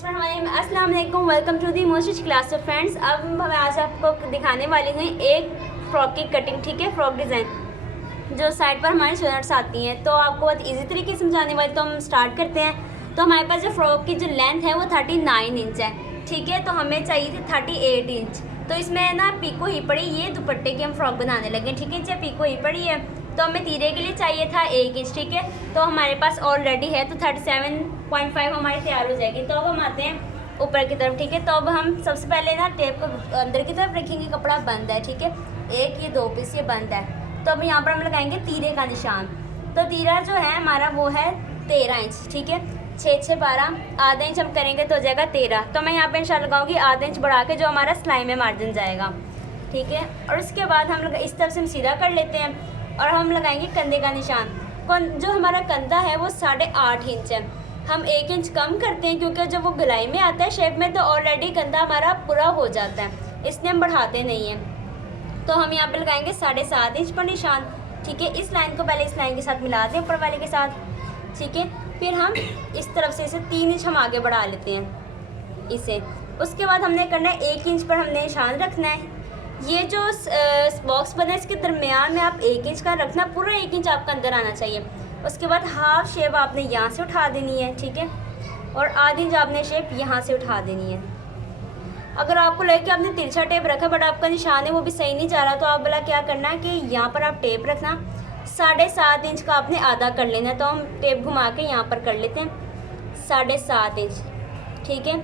अस्सलाम वालेकुम, welcome to the most class of friends. अब मैं आज आपको दिखाने वाली हूँ एक फ्रॉक की कटिंग, ठीक है, फ्रॉक डिज़ाइन जो साइड पर हमारी शर्ट्स आती हैं। तो आपको बहुत इजी तरीके से समझाने वाली, तो हम स्टार्ट करते हैं। तो हमारे पास जो फ्रॉक की जो लेंथ है वो 39 इंच है, ठीक है। तो हमें चाहिए थी 38 इंच। तो इसमें ना पीको ही पड़ी, ये दुपट्टे की हम फ्रॉक बनाने लगे, ठीक है। जब पीको ही पड़ी है तो हमें तीरे के लिए चाहिए था 1 इंच, ठीक है। तो हमारे पास ऑलरेडी है, तो 37.5 हमारी तैयार हो जाएगी। तो अब हम आते हैं ऊपर की तरफ, ठीक है। तो अब हम सबसे पहले ना टेप को अंदर की तरफ रखेंगे, कपड़ा बंद है, ठीक है। एक ये 2 पीस ये बंद है। तो अब यहाँ पर हम लगाएंगे तीरे का निशान। तो तीरा जो है हमारा वो है 13 इंच, ठीक है। 6 6 12 आधा इंच हम करेंगे तो हो जाएगा 13। तो मैं यहाँ पे निशान लगाऊंगी आधा इंच बढ़ा के, जो हमारा सिलाई में मार्जिन जाएगा, ठीक है। और उसके बाद हम इस तरफ से हम सीधा कर लेते हैं और हम लगाएंगे कंधे का निशान। जो हमारा कंधा है वो 8.5 इंच है। हम 1 इंच कम करते हैं क्योंकि जब वो गलाई में आता है शेप में तो ऑलरेडी कंधा हमारा पूरा हो जाता है, इसलिए हम बढ़ाते नहीं हैं। तो हम यहाँ पे लगाएंगे 7.5 इंच पर निशान, ठीक है। इस लाइन को पहले इस लाइन के साथ मिला दें ऊपर वाले के साथ, ठीक है। फिर हम इस तरफ से इसे 3 इंच हम आगे बढ़ा लेते हैं इसे। उसके बाद हमने करना है 1 इंच पर हमने निशान रखना है। ये जो बॉक्स बना है इसके दरमियान में आप 1 इंच का रखना, पूरा 1 इंच आपका अंदर आना चाहिए। उसके बाद हाफ शेप आपने यहाँ से उठा देनी है, ठीक है। और आधी इंच आपने शेप यहाँ से उठा देनी है। अगर आपको लगे कि आपने तिरछा टेप रखा बट आपका निशान है वो भी सही नहीं जा रहा, तो आप बोला क्या करना है कि यहाँ पर आप टेप रखना 7.5 इंच का आपने आधा कर लेना है। तो हम टेप घुमा के यहाँ पर कर लेते हैं 7.5 इंच, ठीक है।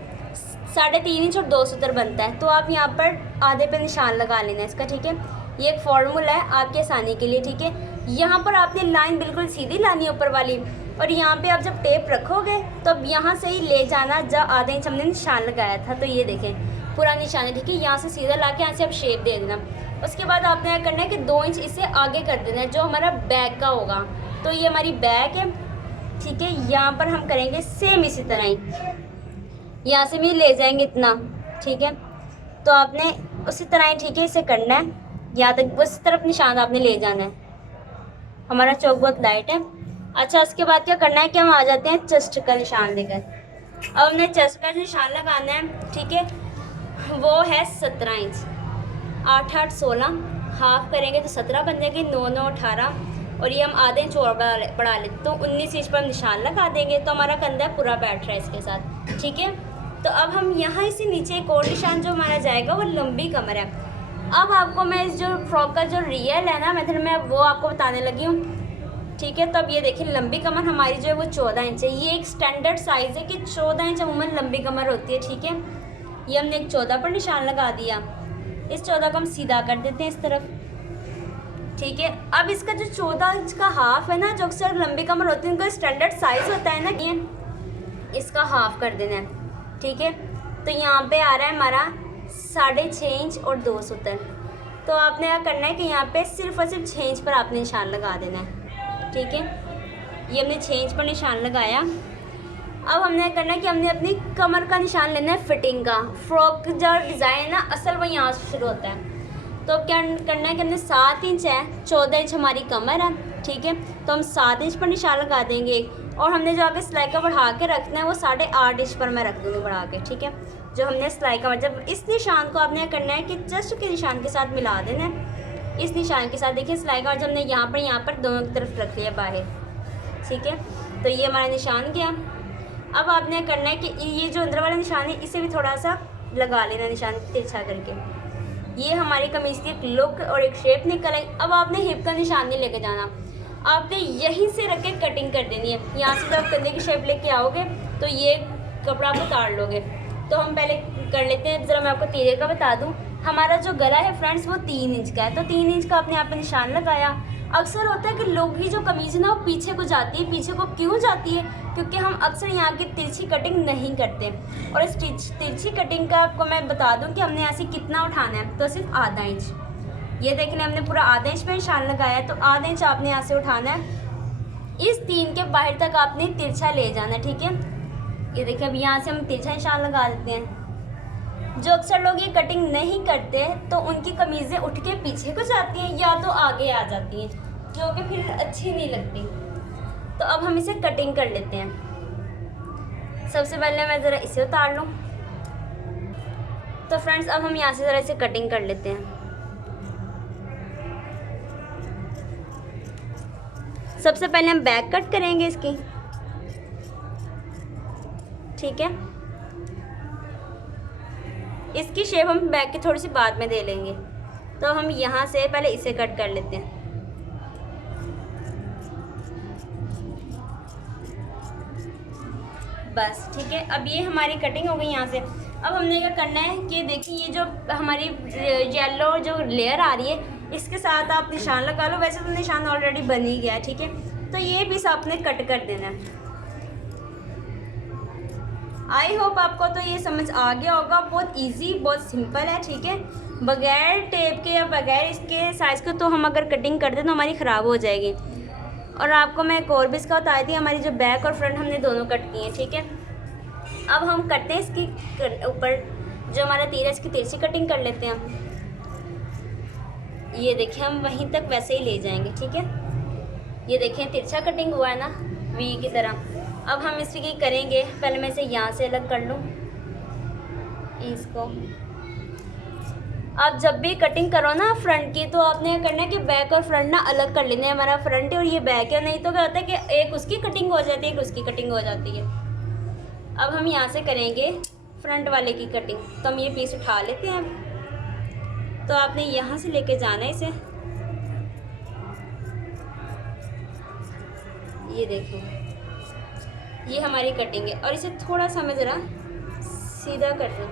3.5 इंच और 2 सूत्र बनता है। तो आप यहाँ पर आधे पे निशान लगा लेना है इसका, ठीक है। ये एक फॉर्मूला है आपके आसानी के लिए, ठीक है। यहाँ पर आपने लाइन बिल्कुल सीधी लानी है ऊपर वाली, और यहाँ पे आप जब टेप रखोगे तो अब यहाँ से ही ले जाना जब आधे इंच हमने निशान लगाया था। तो ये देखें पूरा निशान है, ठीक है। यहाँ से सीधा ला के यहाँ से आप शेप दे देना। उसके बाद आपने क्या करना है कि 2 इंच इसे आगे कर देना है जो हमारा बैक का होगा। तो ये हमारी बैक है, ठीक है। यहाँ पर हम करेंगे सेम इसी तरह ही, यहाँ से भी ले जाएंगे इतना, ठीक है। तो आपने उसी तरह ही, ठीक है, इसे करना है यहाँ तक, उस तरफ निशान आपने ले जाना है। हमारा चौक बहुत लाइट है। अच्छा, उसके बाद क्या करना है कि हम आ जाते हैं चेस्ट का निशान लेकर। अब हमने चेस्ट का निशान लगाना है, ठीक है। वो है 17 इंच। 8 8 16 हाफ करेंगे तो 17 बन जाएगी, 9 9 18 और ये हम आधे इंच और बढ़ा लेते तो 19 इंच पर हम निशान लगा देंगे। तो हमारा कंधा पूरा बैठ रहा है इसके साथ, ठीक है। तो अब हम यहाँ इसी नीचे एक और निशान जो हमारा जाएगा वो लंबी कमर है। अब आपको मैं इस जो फ्रॉक का जो रियल है ना मेथड में वो आपको बताने लगी हूँ, ठीक है। तो अब ये देखिए लंबी कमर हमारी जो है वो 14 इंच है। ये एक स्टैंडर्ड साइज़ है कि 14 इंच अमूमन लंबी कमर होती है, ठीक है। ये हमने एक 14 पर निशान लगा दिया। इस 14 को हम सीधा कर देते हैं इस तरफ, ठीक है। अब इसका जो 14 इंच का हाफ है ना, जो अक्सर लंबी कमर होती है उनका स्टैंडर्ड साइज़ होता है ना, ये इसका हाफ कर देना है, ठीक है। तो यहाँ पे आ रहा है हमारा 6.5 इंच और 2 सूत्र। तो आपने क्या करना है कि यहाँ पे सिर्फ और सिर्फ 6 इंच पर आपने निशान लगा देना है, ठीक है। ये हमने 6 इंच पर निशान लगाया। अब हमने करना है कि हमने अपनी कमर का निशान लेना है फिटिंग का। फ्रॉक जो डिज़ाइन है ना असल वो यहाँ से शुरू होता है। तो क्या करना है कि हमने 7 इंच है, 14 इंच हमारी कमर है, ठीक है। तो हम 7 इंच पर निशान लगा देंगे और हमने जो आगे सिलाई का बढ़ा के रखना है वो 8.5 इंच पर मैं रख दूँगी बढ़ा के, ठीक है। जो हमने सिलाई का जब इस निशान को आपने करना है कि चेस्ट के निशान के साथ मिला देना है। इस निशान के साथ देखिए सिलाई का जब हमने यहाँ पर दोनों की तरफ रख लिया बाहर, ठीक है। तो ये हमारा निशान गया। अब आपने करना है कि ये जो अंदर वाला निशान है इसे भी थोड़ा सा लगा लेना निशान तिरछा करके। ये हमारी कमीज़ की एक लुक और एक शेप निकल आई। अब आपने हिप का निशान नहीं लेके जाना, आपने यहीं से रख के कटिंग कर देनी है। यहाँ से जब कंधे की शेप लेके आओगे तो ये कपड़ा आप उतार लोगे। तो हम पहले कर लेते हैं, ज़रा मैं आपको तीरे का बता दूँ। हमारा जो गला है फ्रेंड्स वो 3 इंच का है। तो 3 इंच का आपने यहाँ पे निशान लगाया। अक्सर होता है कि लोग की जो कमीज़ है ना वो पीछे को जाती है। पीछे को क्यों जाती है? क्योंकि हम अक्सर यहाँ की तिरछी कटिंग नहीं करते। और इस तिरछी कटिंग का आपको मैं बता दूँ कि हमने यहाँ से कितना उठाना है, तो सिर्फ आधा इंच। ये देखने हमने पूरा आधा इंच पे निशान लगाया है। तो आधा इंच आपने यहाँ से उठाना है, इस 3 के बाहर तक आपने तिरछा ले जाना है, ठीक है। ये देखिए अब यहाँ से हम तिरछा निशान लगा देते हैं। जो अक्सर लोग ये कटिंग नहीं करते तो उनकी कमीज़ें उठ के पीछे को जाती हैं या तो आगे आ जाती हैं, जो कि फिर अच्छी नहीं लगती। तो अब हम इसे कटिंग कर लेते हैं। सबसे पहले मैं ज़रा इसे उतार लूँ। तो फ्रेंड्स अब हम यहाँ से ज़रा इसे कटिंग कर लेते हैं। सबसे पहले हम बैक कट करेंगे इसकी, ठीक है। इसकी शेप हम बैक की थोड़ी सी बाद में दे लेंगे। तो हम यहाँ से पहले इसे कट कर लेते हैं। बस ठीक है, अब ये हमारी कटिंग हो गई यहाँ से। अब हमने क्या करना है कि देखिए ये जो हमारी येलो जो लेयर आ रही है इसके साथ आप निशान लगा लो। वैसे तो निशान ऑलरेडी बन ही गया है, ठीक है। तो ये पीस आपने कट कर देना है। आई होप आपको तो ये समझ आ गया होगा। बहुत इजी, बहुत सिंपल है, ठीक है। बगैर टेप के या बगैर इसके साइज़ को तो हम अगर कटिंग कर दें तो हमारी ख़राब हो जाएगी। और आपको मैं एक और भी इसका बताई थी, हमारी जो बैक और फ्रंट हमने दोनों कट किए हैं, ठीक है। अब हम करते हैं इसकी ऊपर जो हमारा तीर है इसकी तिरछी कटिंग कर लेते हैं। ये देखें हम वहीं तक वैसे ही ले जाएंगे, ठीक है। ये देखें तिरछा कटिंग हुआ है ना, वी की तरह। अब हम इसकी करेंगे, पहले मैं इसे यहाँ से अलग कर लूँ इसको। आप जब भी कटिंग करो ना फ्रंट की तो आपने ये करना है कि बैक और फ्रंट ना अलग कर लेने। हमारा फ्रंट है और ये बैक है, नहीं तो क्या होता है कि एक उसकी कटिंग हो जाती है, एक उसकी कटिंग हो जाती है। अब हम यहाँ से करेंगे फ्रंट वाले की कटिंग। तो हम ये पीस उठा लेते हैं। तो आपने यहाँ से लेके जाना है इसे। ये देखो ये हमारी कटिंग है और इसे थोड़ा सा मैं ज़रा सीधा कर दूँ।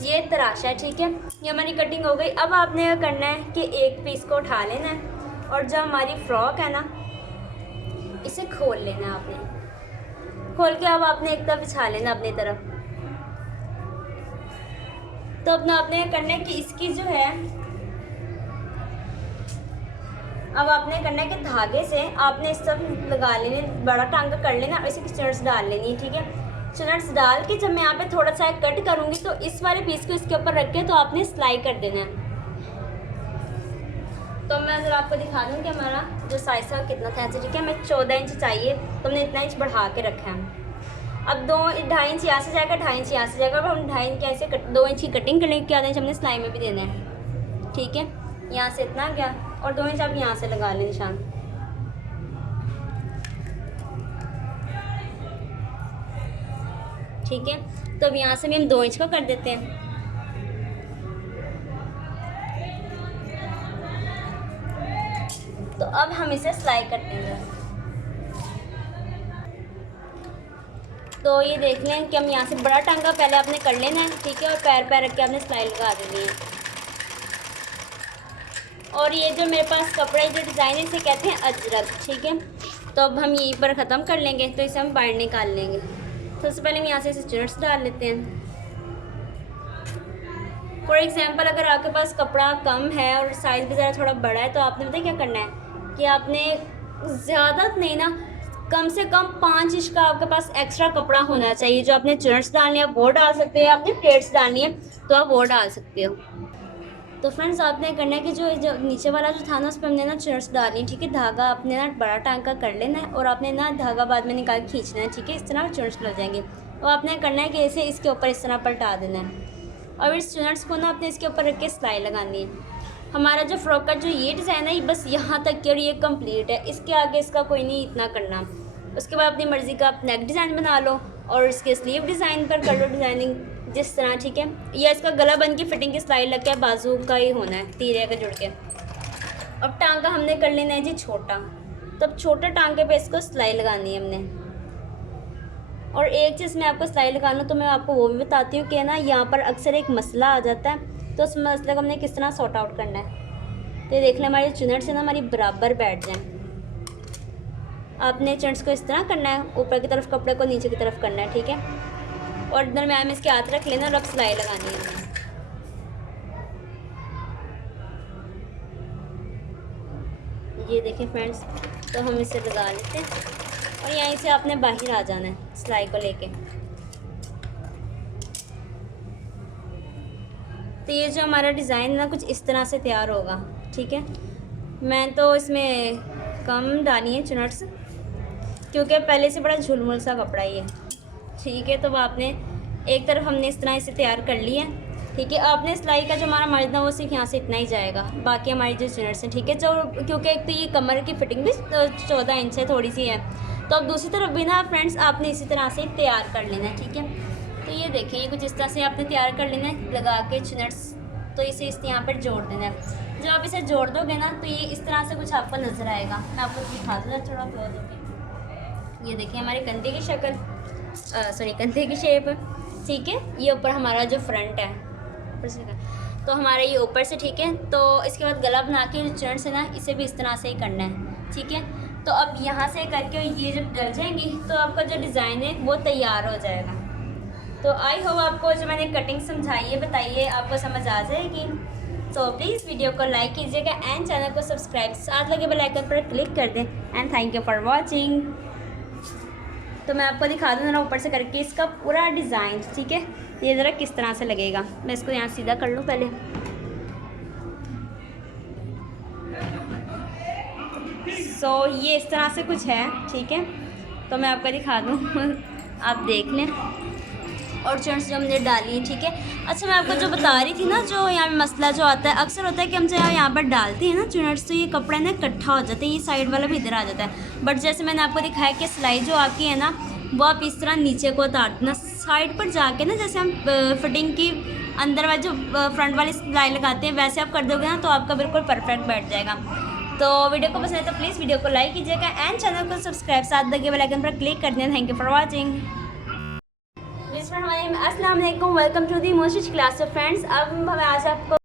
ये तराशा है, ठीक है। ये हमारी कटिंग हो गई। अब आपने क्या करना है कि एक पीस को उठा लेना है और जो हमारी फ्रॉक है ना इसे खोल लेना है आपने। खोल के अब आपने एक तरफ बिछा लेना अपनी तरफ। तो अपना आपने करना है कि इसकी जो है अब आपने करना है कि धागे से आपने इस सब लगा लेने, बड़ा टांगा कर लेना और इसे चनट्स डाल लेनी है, ठीक है। चनट्स डाल के जब मैं यहाँ पे थोड़ा सा कट करूँगी तो इस वाले पीस को इसके ऊपर रख के तो आपने सिलाई कर देना है। तो मैं ज़रा आपको दिखा दूँ कि हमारा जो साइज़ था कितना था, ठीक है। हमें 14 इंच चाहिए तो हमने इतना इंच बढ़ा के रखा है। अब 2.5 इंच यहाँ से जाएगा, 2.5 इंच यहाँ से जाएगा। अब हम 2.5 इंच ऐसे 2 इंच की कटिंग करेंगे, क्या 2 इंच हमने सिलाई में भी देना है, ठीक है। यहाँ से इतना गया और 2 इंच आप यहाँ से लगा लें निशान, ठीक है। तो अब यहाँ से भी हम 2 इंच का कर देते हैं। तो अब हम इसे सिलाई कर देंगे। तो ये देख लें कि हम यहाँ से बड़ा टांगा पहले आपने कर लेना है, ठीक है। और पैर पैर रख के आपने सिलाई लगा देनी है। और ये जो मेरे पास कपड़ा जो डिज़ाइन है इसे कहते हैं अजरक, ठीक है। तो अब हम यहीं पर ख़त्म कर लेंगे। तो इसे हम बाहर निकाल लेंगे। सबसे पहले हम यहाँ से इसे चनट्स डाल लेते हैं। फॉर एग्जांपल अगर आपके पास कपड़ा कम है और साइज़ भी ज़रा थोड़ा बड़ा है तो आपने पता क्या करना है कि आपने ज़्यादा नहीं ना, कम से कम 5 इंच का आपके पास एक्स्ट्रा कपड़ा होना चाहिए। जो आपने चनट्स डालनी है आप वो डाल सकते हैं, आपने प्लेट्स डालनी है तो आप वो डाल सकते हो। तो फ्रेंड्स आपने करना है कि जो नीचे वाला जो था ना उस पर हमने ना चनट्स डालनी है, ठीक है। धागा आपने ना बड़ा टांका कर लेना है और आपने ना धागा बाद में निकाल के खींचना है, ठीक है। इस तरह चनट्स लग जाएंगे। और आपने करना है कि इसे इसके ऊपर इस तरह पलटा देना है और इस चनट्स को ना आपने इसके ऊपर रख के सिलाई लगानी है। हमारा जो फ्रॉक का जो ये डिज़ाइन है ये बस यहाँ तक की और ये कंप्लीट है। इसके आगे इसका कोई नहीं इतना करना। उसके बाद अपनी मर्ज़ी का आप नेक डिज़ाइन बना लो और इसके स्लीव डिज़ाइन पर कर लो डिज़ाइनिंग जिस तरह, ठीक है। या इसका गला बन की फिटिंग की सिलाई लग के बाजू का ही होना है, तीरे का जुड़ के। अब टांगा हमने कर लेना है जी छोटा। तब छोटे टांगे पे इसको सिलाई लगानी है हमने। और एक चीज़ मैं आपको सिलाई लगाना तो मैं आपको वो भी बताती हूँ कि ना यहाँ पर अक्सर एक मसला आ जाता है। तो उस मसले को हमने किस तरह सॉर्ट आउट करना है। तो ये देख लें हमारी चुनट से ना हमारी बराबर बैठ जाए। आपने चनट्स को इस तरह करना है, ऊपर की तरफ कपड़े को नीचे की तरफ करना है, ठीक है। और दरम्यान में इसके हाथ रख लेना और अब सिलाई लगानी है। ये देखें फ्रेंड्स, तो हम इसे लगा लेते हैं और यहीं से आपने बाहर आ जाना है सिलाई को लेके। तो ये जो हमारा डिज़ाइन ना कुछ इस तरह से तैयार होगा, ठीक है। मैं तो इसमें कम डाली है चुनट्स। क्योंकि पहले से बड़ा झुलमुल सा कपड़ा ही है, ठीक है। तो वो आपने एक तरफ हमने इस तरह इसे तैयार कर लिया है, ठीक है। आपने सिलाई का जो हमारा मर्ज ना वो सिर्फ यहाँ से इतना ही जाएगा, बाकी हमारी जो चुनट्स हैं, ठीक है। जो क्योंकि एक तो ये कमर की फिटिंग भी 14 इंच है, थोड़ी सी है, तो अब दूसरी तरफ भी ना फ्रेंड्स आपने इसी तरह से तैयार कर लेना है, ठीक है। तो ये देखिए, ये कुछ इस तरह से आपने तैयार कर लेना है लगा के चुनट्स। तो इसे इस यहाँ पर जोड़ देना है। जब आप इसे जोड़ दोगे ना तो ये इस तरह से कुछ आपको नज़र आएगा। मैं आपको दिखा दूँ थोड़ा क्लोज होकर। ये देखिए हमारे कंधे की शक्ल, सॉरी कंधे की शेप, ठीक है। ये ऊपर हमारा जो फ्रंट है ऊपर से, तो हमारा ये ऊपर से, ठीक है। तो इसके बाद गला बना के चुनट से ना इसे भी इस तरह से ही करना है, ठीक है। तो अब यहाँ से करके ये जब डल जाएंगी तो आपका जो डिज़ाइन है वो तैयार हो जाएगा। तो आई होप आपको जो मैंने कटिंग समझाई है, बताइए आपको समझ आ जाएगी। तो प्लीज़ वीडियो को लाइक कीजिएगा एंड चैनल को सब्सक्राइब, साथ लगे बेल आइकन पर क्लिक कर दें। And thank you for watching. तो मैं आपको दिखा दूँ ज़रा ऊपर से करके इसका पूरा डिज़ाइन, ठीक है। ये ज़रा किस तरह से लगेगा। मैं इसको यहाँ सीधा कर लूँ पहले। ये इस तरह से कुछ है, ठीक है। तो मैं आपको दिखा दूँ आप देख लें। और चुनट्स जो हमने डाली है, ठीक है। अच्छा, मैं आपको जो बता रही थी ना, जो यहाँ मसला जो आता है, अक्सर होता है कि हम जो यहाँ पर डालते हैं ना चुनट्स, तो ये कपड़ा ना इकट्ठा हो जाता है, ये साइड वाला भी इधर आ जाता है। बट जैसे मैंने आपको दिखाया कि सिलाई जो आपकी है ना वो आप इस तरह नीचे को उतार देना, साइड पर जाके ना, जैसे हम फिटिंग की अंदर वाली जो फ्रंट वाली सिलाई लगाते हैं वैसे आप कर दोगे ना तो आपका बिल्कुल परफेक्ट बैठ जाएगा। तो वीडियो को पसंद है तो प्लीज़ वीडियो को लाइक कीजिएगा एंड चैनल को सब्सक्राइब, साथ लगे बेल आइकन पर क्लिक कर दें। Thank you for watching. अस्सलाम वालेकुम, वेलकम टू दी मोस्टिच क्लास ऑफ फ्रेंड्स। अब मैं आज आपको